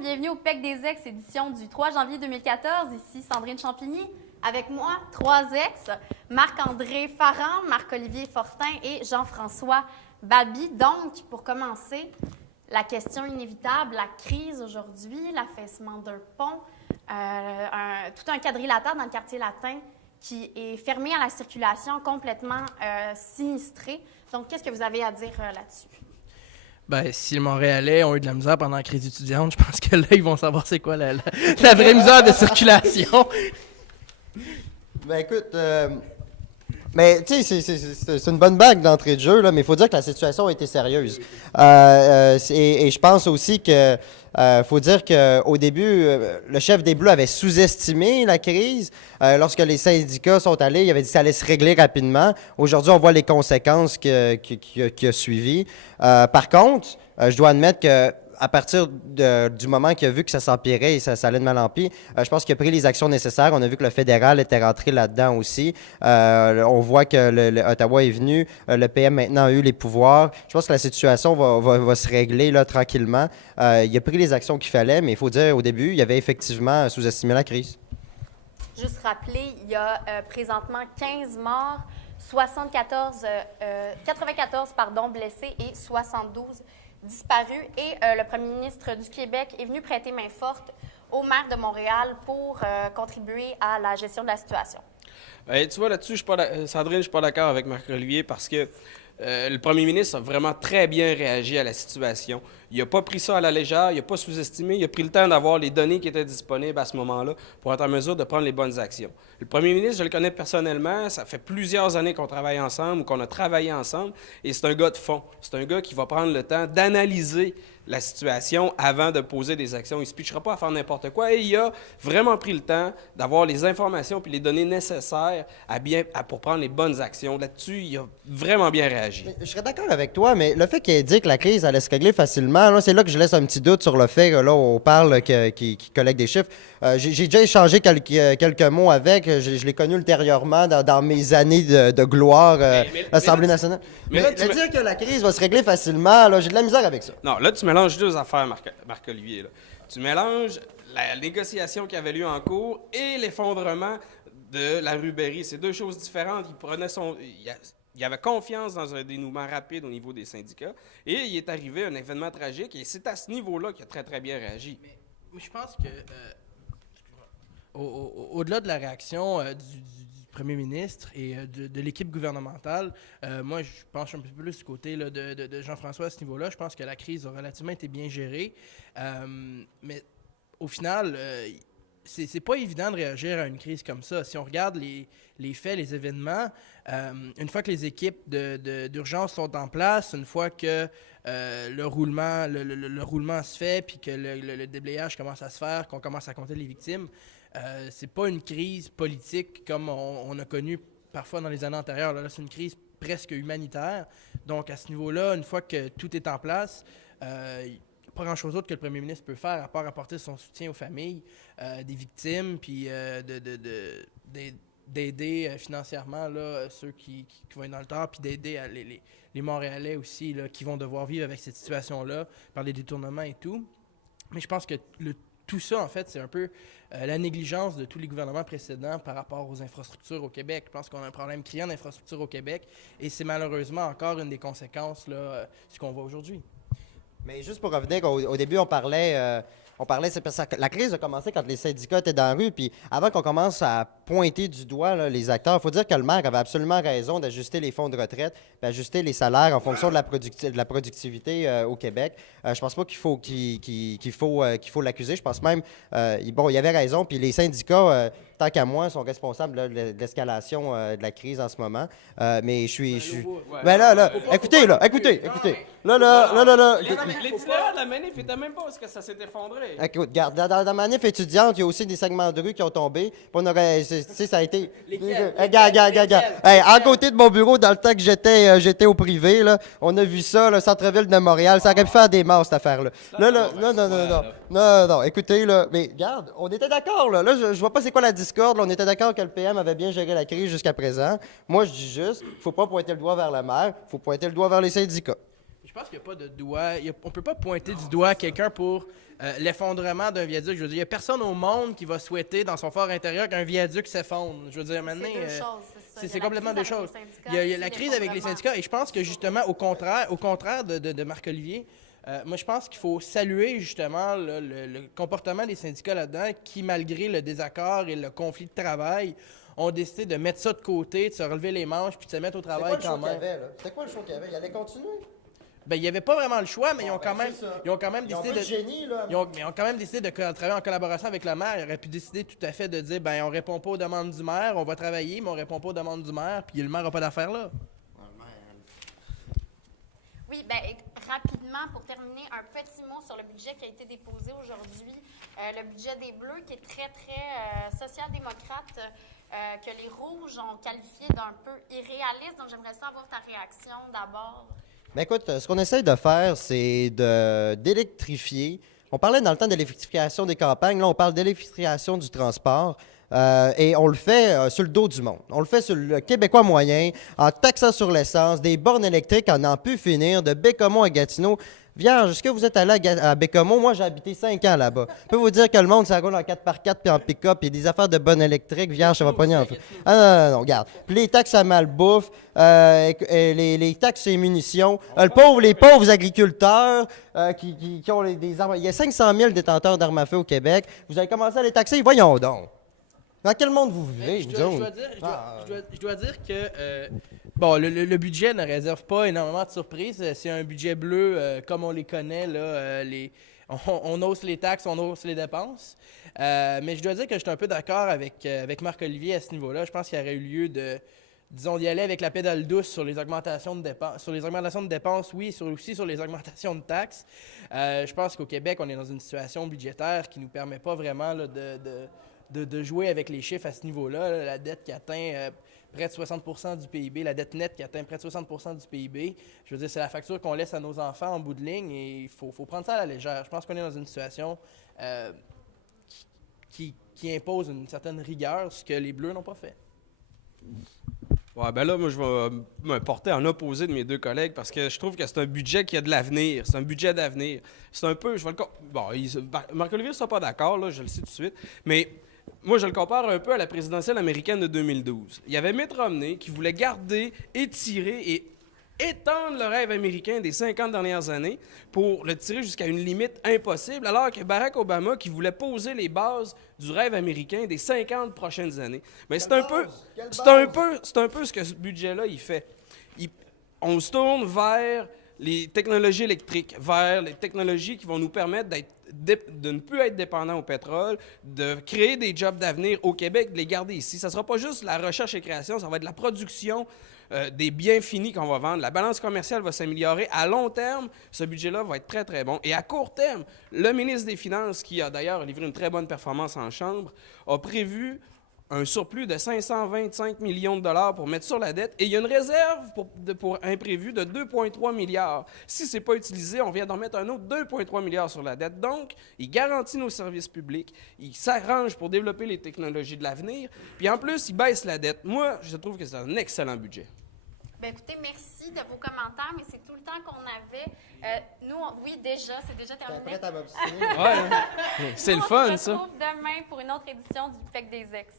bienvenue au PEC des ex, édition du 3 janvier 2014. Ici Sandrine Champigny. Avec moi, trois ex, Marc-André Farran, Marc-Olivier Fortin et Jean-François Baby. Donc, pour commencer, la question inévitable, la crise aujourd'hui, l'affaissement d'un pont, tout un quadrilatère dans le quartier latin qui est fermé à la circulation, complètement sinistré. Donc, qu'est-ce que vous avez à dire là-dessus? Ben, si les Montréalais ont eu de la misère pendant la crise étudiante, je pense que là, ils vont savoir c'est quoi la vraie misère de circulation. Ben écoute, mais tu sais, c'est une bonne bague d'entrée de jeu, là, mais il faut dire que la situation a été sérieuse. Et je pense aussi que faut dire qu'au début, le chef des Bleus avait sous-estimé la crise. Lorsque les syndicats sont allés, il avait dit que ça allait se régler rapidement. Aujourd'hui, on voit les conséquences qui a suivi. Par contre, je dois admettre que à partir du moment qu'il a vu que ça s'empirait et ça allait de mal en pis, je pense qu'il a pris les actions nécessaires. On a vu que le fédéral était rentré là-dedans aussi. On voit que Ottawa est venu. Le PM maintenant a eu les pouvoirs. Je pense que la situation va se régler là, tranquillement. Il a pris les actions qu'il fallait, mais il faut dire, au début, il avait effectivement sous-estimé la crise. Juste rappeler, il y a présentement 15 morts, 94 blessés et 72 disparus. Et le premier ministre du Québec est venu prêter main forte au maire de Montréal pour contribuer à la gestion de la situation. Tu vois, là-dessus, Sandrine, je ne suis pas d'accord avec Marc-Olivier parce que le premier ministre a vraiment très bien réagi à la situation. Il n'a pas pris ça à la légère, il n'a pas sous-estimé, il a pris le temps d'avoir les données qui étaient disponibles à ce moment-là pour être en mesure de prendre les bonnes actions. Le premier ministre, je le connais personnellement, ça fait plusieurs années qu'on travaille ensemble ou qu'on a travaillé ensemble, et c'est un gars de fond. C'est un gars qui va prendre le temps d'analyser la situation avant de poser des actions. Il ne se pitchera pas à faire n'importe quoi, et il a vraiment pris le temps d'avoir les informations et les données nécessaires pour prendre les bonnes actions. Là-dessus, il a vraiment bien réagi. Je serais d'accord avec toi, mais le fait qu'il ait dit que la crise allait se régler facilement, là, c'est là que je laisse un petit doute sur le fait que là, on parle qu'il collecte des chiffres. J'ai déjà échangé quelques mots avec. Je l'ai connu ultérieurement dans mes années de gloire à l'Assemblée nationale. Mais dire que la crise va se régler facilement, là, j'ai de la misère avec ça. Non, là, tu mélanges deux affaires, Marc-Olivier. Tu mélanges la négociation qui avait lieu en cours et l'effondrement de la rue Berry. C'est deux choses différentes. Il avait confiance dans un dénouement rapide au niveau des syndicats et il est arrivé un événement tragique et c'est à ce niveau-là qu'il a très, très bien réagi. Mais je pense que, au-delà de la réaction du premier ministre et de l'équipe gouvernementale, moi, je penche un peu plus du côté là, de Jean-François à ce niveau-là. Je pense que la crise a relativement été bien gérée. Mais au final, c'est pas évident de réagir à une crise comme ça. Si on regarde les faits, les événements, une fois que les équipes d'urgence sont en place, une fois que le roulement se fait, puis que le déblayage commence à se faire, qu'on commence à compter les victimes, c'est pas une crise politique comme on a connu parfois dans les années antérieures. Là, c'est une crise presque humanitaire. Donc, à ce niveau-là, une fois que tout est en place, pas grand-chose d'autre que le premier ministre peut faire, à part apporter son soutien aux familles des victimes, puis d'aider financièrement là, ceux qui vont être dans le tort, puis d'aider les Montréalais aussi, là, qui vont devoir vivre avec cette situation-là, par les détournements et tout. Mais je pense que tout ça, en fait, c'est un peu la négligence de tous les gouvernements précédents par rapport aux infrastructures au Québec. Je pense qu'on a un problème criant d'infrastructures au Québec, et c'est malheureusement encore une des conséquences là, ce qu'on voit aujourd'hui. Mais juste pour revenir, au début, on parlait, c'est parce que la crise a commencé quand les syndicats étaient dans la rue, puis avant qu'on commence à pointer du doigt là, les acteurs, il faut dire que le maire avait absolument raison d'ajuster les fonds de retraite, d'ajuster les salaires en fonction de la productivité au Québec. Je pense pas qu'il faut l'accuser. Je pense même, il avait raison, puis les syndicats, tant qu'à moi, sont responsables là, de l'escalation de la crise en ce moment. Mais je suis. Ben là, écoutez. Là. L'itinéraire de la manif n'était même pas parce que ça s'est effondré. Écoute, regarde, dans la manif étudiante, il y a aussi des segments de rue qui ont tombé. Ça a été. Regarde. Hey, à côté de mon bureau, dans le temps que j'étais au privé, là, on a vu ça, le centre-ville de Montréal. Ça aurait pu faire des morts, cette affaire-là. Non. Écoutez, là. Mais regarde, on était d'accord, là. Là, je vois pas c'est quoi la discorde. Là, on était d'accord que le PM avait bien géré la crise jusqu'à présent. Moi, je dis juste, il faut pas pointer le doigt vers le maire, il faut pointer le doigt vers les syndicats. Je pense qu'il n'y a pas de doigt. On peut pas pointer du doigt quelqu'un pour l'effondrement d'un viaduc. Je veux dire, il n'y a personne au monde qui va souhaiter dans son fort intérieur qu'un viaduc s'effondre. Je veux dire, maintenant. C'est deux choses, c'est ça. C'est complètement deux choses. Il y a la crise avec les syndicats et je pense que justement, au contraire de Marc-Olivier, moi je pense qu'il faut saluer justement le comportement des syndicats là-dedans qui, malgré le désaccord et le conflit de travail, ont décidé de mettre ça de côté, de se relever les manches puis de se mettre au travail quand même. C'était quoi le show qu'il y avait? Il allait continuer? Ben, il n'y avait pas vraiment le choix, mais ils ont quand même Ils ont décidé pas de génie, là. Ils ont quand même décidé de travailler en collaboration avec le maire. Ils auraient pu décider tout à fait de dire ben on répond pas aux demandes du maire, on va travailler, mais on répond pas aux demandes du maire, puis le maire n'a pas d'affaires là. Oui, bien, rapidement, pour terminer, un petit mot sur le budget qui a été déposé aujourd'hui. Le budget des Bleus, qui est très, très social-démocrate, que les Rouges ont qualifié d'un peu irréaliste. Donc, j'aimerais savoir ta réaction d'abord. Ben écoute, ce qu'on essaye de faire, c'est d'électrifier. On parlait dans le temps d'électrification des campagnes, là on parle d'électrification du transport. Et on le fait sur le dos du monde. On le fait sur le Québécois moyen, en taxant sur l'essence, des bornes électriques en pu finir, de Bécomo à Gatineau. Vierge, est-ce que vous êtes allé à Bécomo? Moi, j'ai habité 5 ans là-bas. Je peux vous dire que le monde, ça roule en 4x4 puis en pick-up. Il y a des affaires de bornes électriques. Vierge, ça va pogner en fait. Ah non, regarde. Puis les taxes à malbouffe, les taxes sur les munitions, les pauvres agriculteurs qui ont des armes. Il y a 500 000 détenteurs d'armes à feu au Québec. Vous avez commencé à les taxer? Voyons donc. Dans quel monde vous vivez, Je dois dire que bon, le budget ne réserve pas énormément de surprises. C'est un budget bleu comme on les connaît. Là, on hausse les taxes, on hausse les dépenses. Mais je dois dire que je suis un peu d'accord avec Marc-Olivier à ce niveau-là. Je pense qu'il y aurait eu lieu d'y aller avec la pédale douce sur les augmentations de dépenses. Sur les augmentations de dépenses, oui, aussi sur les augmentations de taxes. Je pense qu'au Québec, on est dans une situation budgétaire qui ne nous permet pas vraiment là, de jouer avec les chiffres à ce niveau-là. La dette qui atteint près de 60% du PIB, la dette nette qui atteint près de 60% du PIB. Je veux dire, c'est la facture qu'on laisse à nos enfants en bout de ligne et il faut prendre ça à la légère. Je pense qu'on est dans une situation qui impose une certaine rigueur, ce que les Bleus n'ont pas fait. Ouais, ben là, moi, je vais me porter en opposé de mes deux collègues parce que je trouve que c'est un budget qui a de l'avenir. C'est un budget d'avenir. C'est un peu, Marc-Olivier ne sera pas d'accord, là, je le sais tout de suite, mais moi, je le compare un peu à la présidentielle américaine de 2012. Il y avait Mitt Romney qui voulait garder, étirer et étendre le rêve américain des 50 dernières années pour le tirer jusqu'à une limite impossible, alors que Barack Obama qui voulait poser les bases du rêve américain des 50 prochaines années. Mais c'est un peu ce que ce budget-là, il fait. On se tourne vers les technologies électriques, vers les technologies qui vont nous permettre de ne plus être dépendants au pétrole, de créer des jobs d'avenir au Québec, de les garder ici. Ça ne sera pas juste la recherche et création, ça va être la production des biens finis qu'on va vendre. La balance commerciale va s'améliorer. À long terme, ce budget-là va être très, très bon. Et à court terme, le ministre des Finances, qui a d'ailleurs livré une très bonne performance en Chambre, a prévu un surplus de 525 millions de dollars pour mettre sur la dette et il y a une réserve pour imprévu de 2,3 milliards. Si ce n'est pas utilisé, on vient d'en mettre un autre 2,3 milliards sur la dette. Donc, il garantit nos services publics, il s'arrange pour développer les technologies de l'avenir, puis en plus, il baisse la dette. Moi, je trouve que c'est un excellent budget. Bien, écoutez, merci de vos commentaires, mais c'est tout le temps qu'on avait. Oui, déjà, c'est déjà terminé. Prête à m'obstiner. Ouais, c'est le fun, ça. On se retrouve demain pour une autre édition du PEC des Ex.